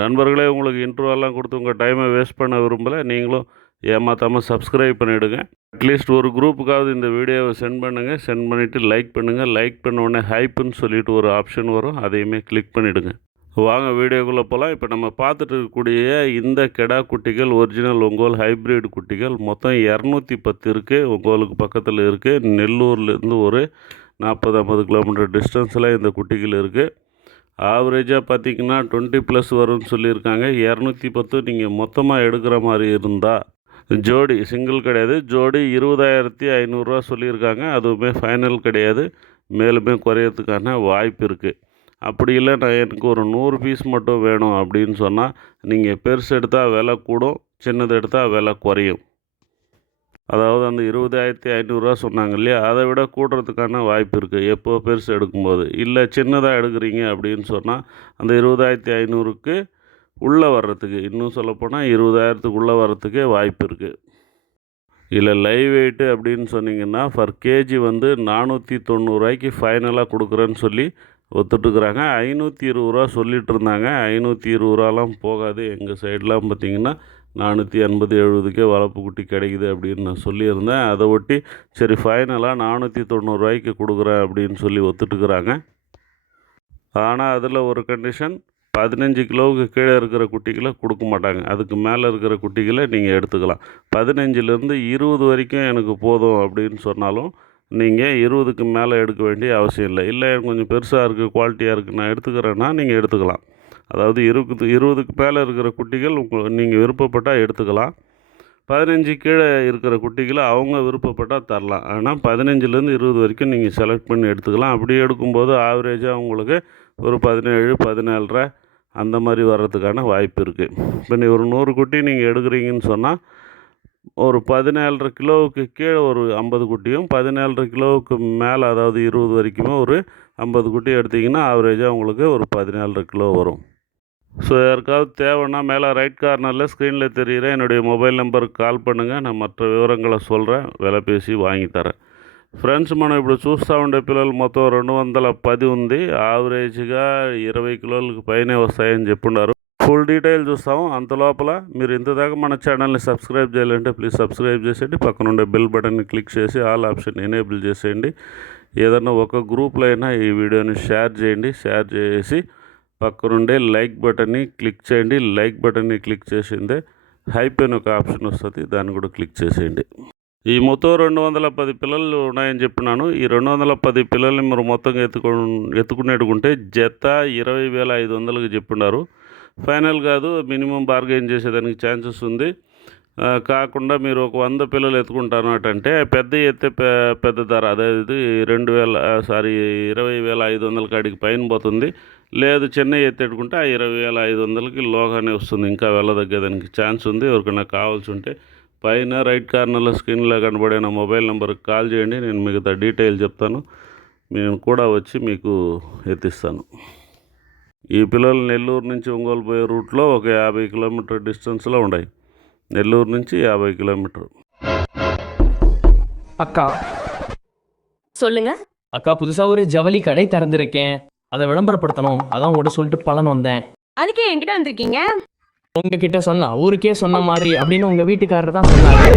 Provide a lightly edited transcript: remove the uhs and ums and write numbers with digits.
நண்பர்களே, உங்களுக்கு இன்ட்ரோலாம் கொடுத்து உங்கள் டைமை வேஸ்ட் பண்ண விரும்பலை. நீங்களும் ஏமாற்றாமல் சப்ஸ்கிரைப் பண்ணிவிடுங்க. அட்லீஸ்ட் ஒரு குரூப்புக்காவது இந்த வீடியோவை சென்ட் பண்ணுங்கள். சென்ட் பண்ணிவிட்டு லைக் பண்ணுங்கள். லைக் பண்ண உடனே ஹைப்புன்னு சொல்லிட்டு ஒரு ஆப்ஷன் வரும், அதையுமே கிளிக் பண்ணிவிடுங்க. வாங்க வீடியோக்குள்ளே போகலாம். இப்போ நம்ம பார்த்துட்டு இருக்கக்கூடிய இந்த கெடா குட்டிகள் ஒரிஜினல் ஒங்கோல் ஹைப்ரிட் குட்டிகள் மொத்தம் 210 இருக்குது. ஒங்கோலுக்கு பக்கத்தில் இருக்குது. நெல்லூர்லேருந்து ஒரு 40-50 கிலோமீட்டர் டிஸ்டன்ஸில் இந்த குட்டிகள் இருக்குது. ஆவரேஜாக பார்த்திங்கன்னா 20+ வரும்னு சொல்லியிருக்காங்க. 210 நீங்கள் மொத்தமாக எடுக்கிற மாதிரி இருந்தால் ஜோடி சிங்கிள் கிடையாது, ஜோடி 20,500 சொல்லியிருக்காங்க. அதுவுமே ஃபைனல் கிடையாது, மேலுமே குறையிறதுக்கான வாய்ப்பு இருக்குது. அப்படி இல்லை, நான் எனக்கு ஒரு 100 பீஸ் மட்டும் வேணும் அப்படின்னு சொன்னால் நீங்கள் பெருசு எடுத்தால் விலை கூடும், சின்னது எடுத்தால் விலை குறையும். அதாவது அந்த 20,500 சொன்னாங்க இல்லையா, அதை விட கூடுறதுக்கான வாய்ப்பு இருக்குது எப்போது பெருசு எடுக்கும்போது. இல்லை சின்னதாக எடுக்கிறீங்க அப்படின்னு சொன்னால் அந்த 20,500க்கு உள்ளே வர்றதுக்கு, இன்னும் சொல்லப்போனால் 20,000த்துக்கு உள்ளே வர்றதுக்கே வாய்ப்பு இருக்குது. இல்லை லைவ் வெயிட்டு அப்படின்னு சொன்னிங்கன்னா ஃபர் கேஜி வந்து 490 ஃபைனலாக கொடுக்குறேன்னு சொல்லி ஒத்துட்டுருக்குறாங்க. 520 சொல்லிகிட்டு இருந்தாங்க. 520 போகாது. எங்கள் சைடெலாம் பார்த்திங்கன்னா 480-70 வளர்ப்பு குட்டி கிடைக்குது அப்படின்னு நான் சொல்லியிருந்தேன். அதை ஒட்டி சரி ஃபைனலாக 490 கொடுக்குறேன் அப்படின்னு சொல்லி ஒத்துட்டுருக்குறாங்க. ஆனால் அதில் ஒரு கண்டிஷன், 15 கிலோவுக்கு கீழே இருக்கிற குட்டிகளை கொடுக்க மாட்டாங்க. அதுக்கு மேலே இருக்கிற குட்டிகளை நீங்கள் எடுத்துக்கலாம். 15லேருந்து 20 வரைக்கும் எனக்கு போதும் அப்படின்னு சொன்னாலும் நீங்கள் 20க்கு மேலே எடுக்க வேண்டிய அவசியம் இல்லை. இல்லை கொஞ்சம் பெருசாக இருக்குது, குவாலிட்டியாக இருக்குது, நான் எடுத்துக்கிறேன்னா நீங்கள் எடுத்துக்கலாம். அதாவது 20க்கு மேலே இருக்கிற குட்டிகள் நீங்கள் விருப்பப்பட்டால் எடுத்துக்கலாம். 15 கீழே இருக்கிற குட்டிகளை அவங்க விருப்பப்பட்டால் தரலாம். ஆனால் 15லேருந்து 20 வரைக்கும் நீங்கள் செலக்ட் பண்ணி எடுத்துக்கலாம். அப்படி எடுக்கும்போது ஆவரேஜாக உங்களுக்கு ஒரு 17-17.5 அந்த மாதிரி வர்றதுக்கான வாய்ப்பு இருக்குது. இப்போ நீ ஒரு 100 குட்டி நீங்கள் எடுக்கிறீங்கன்னு சொன்னால் ஒரு 17.5 கிலோவுக்கு கீழே ஒரு 50 குட்டியும், 17.5 கிலோவுக்கு மேலே அதாவது 20 வரைக்குமே ஒரு 50 குட்டி எடுத்திங்கன்னா ஆவரேஜாக உங்களுக்கு ஒரு 17.5 கிலோ வரும். ஸோ யாருக்காவது தேவைன்னா மேலே ரைட் கார்னரில் ஸ்க்ரீனில் தெரிகிற என்னுடைய மொபைல் நம்பருக்கு கால் பண்ணுங்கள். நான் மற்ற వివరంగా சொல்கிறேன், విల పేసి వాంగి తరேன். ఫ్రెండ్స్, మనం ఇప్పుడు చూస్తూ ఉండే పిల్లలు మొత్తం 210 ఉంది. యావరేజ్గా 20 కిలోలకు పైనే వస్తాయని చెప్పున్నారు. ఫుల్ డీటెయిల్ చూస్తాము. అంత లోపల మీరు ఇంతదాకా మన ఛానల్ని సబ్స్క్రైబ్ చేయాలంటే ప్లీజ్ సబ్స్క్రైబ్ చేసేయండి. పక్కన ఉండే బెల్ బటన్ని క్లిక్ చేసి ఆల్ ఆప్షన్ ఎనేబుల్ చేసేయండి. ఏదన్నా ఒక గ్రూప్లో అయినా ఈ వీడియోని షేర్ చేయండి. షేర్ చేసి పక్కనుండే లైక్ బటన్ని క్లిక్ చేయండి. లైక్ బటన్ని క్లిక్ చేసిందే హైప్ అని ఒక ఆప్షన్ వస్తుంది, దాన్ని కూడా క్లిక్ చేసేయండి. ఈ మొత్తం 210 పిల్లలు ఉన్నాయని చెప్పినాను. ఈ 210 పిల్లల్ని మీరు మొత్తంగా ఎత్తుకునేటుకుంటే జత 20,500కి చెప్పున్నారు. ఫైనల్ కాదు, మినిమం బార్గెయిన్ చేసేదానికి ఛాన్సెస్ ఉంది. కాకుండా మీరు ఒక 100 పిల్లలు ఎత్తుకుంటారంటే పెద్ద ఎత్తే పెద్ద ధర, అదేది 20,500 కాడికి పైన పోతుంది. లేదు చిన్న ఎత్తెట్టుకుంటే ఆ 20,500కి లోగానే వస్తుంది. ఇంకా వెళ్ళదగ్గేదానికి ఛాన్స్ ఉంది. ఎవరికైనా కావాల్సి ఉంటే పైన రైట్ కార్నర్లో స్క్రీన్లో కనబడే నా మొబైల్ నెంబర్కి కాల్ చేయండి. నేను మిగతా డీటెయిల్ చెప్తాను. నేను కూడా వచ్చి మీకు ఎత్తిస్తాను. ఈ పిల్లలు నెల్లూరు నుంచి ఒంగోలు పోయే రూట్లో ఒక 50 కిలోమీటర్ డిస్టెన్స్లో ఉన్నాయి. నెల్లూరు నుంచి 50 కిలోమీటర్. அக்கா சொல்லுங்க. அக்கா புதுசாக ஒரு ஜவுளி கடை திறந்திருக்கேன், அதை விளம்பரப்படுத்தணும். அதான் உங்கள்கிட்ட சொல்லிட்டு பலன் வந்தேன். அதுக்கே என்கிட்ட வந்திருக்கீங்க? உங்ககிட்ட சொன்னா ஊருக்கே சொன்ன மாதிரி அப்படின்னு உங்க வீட்டுக்காரர் தான் சொன்னாரு.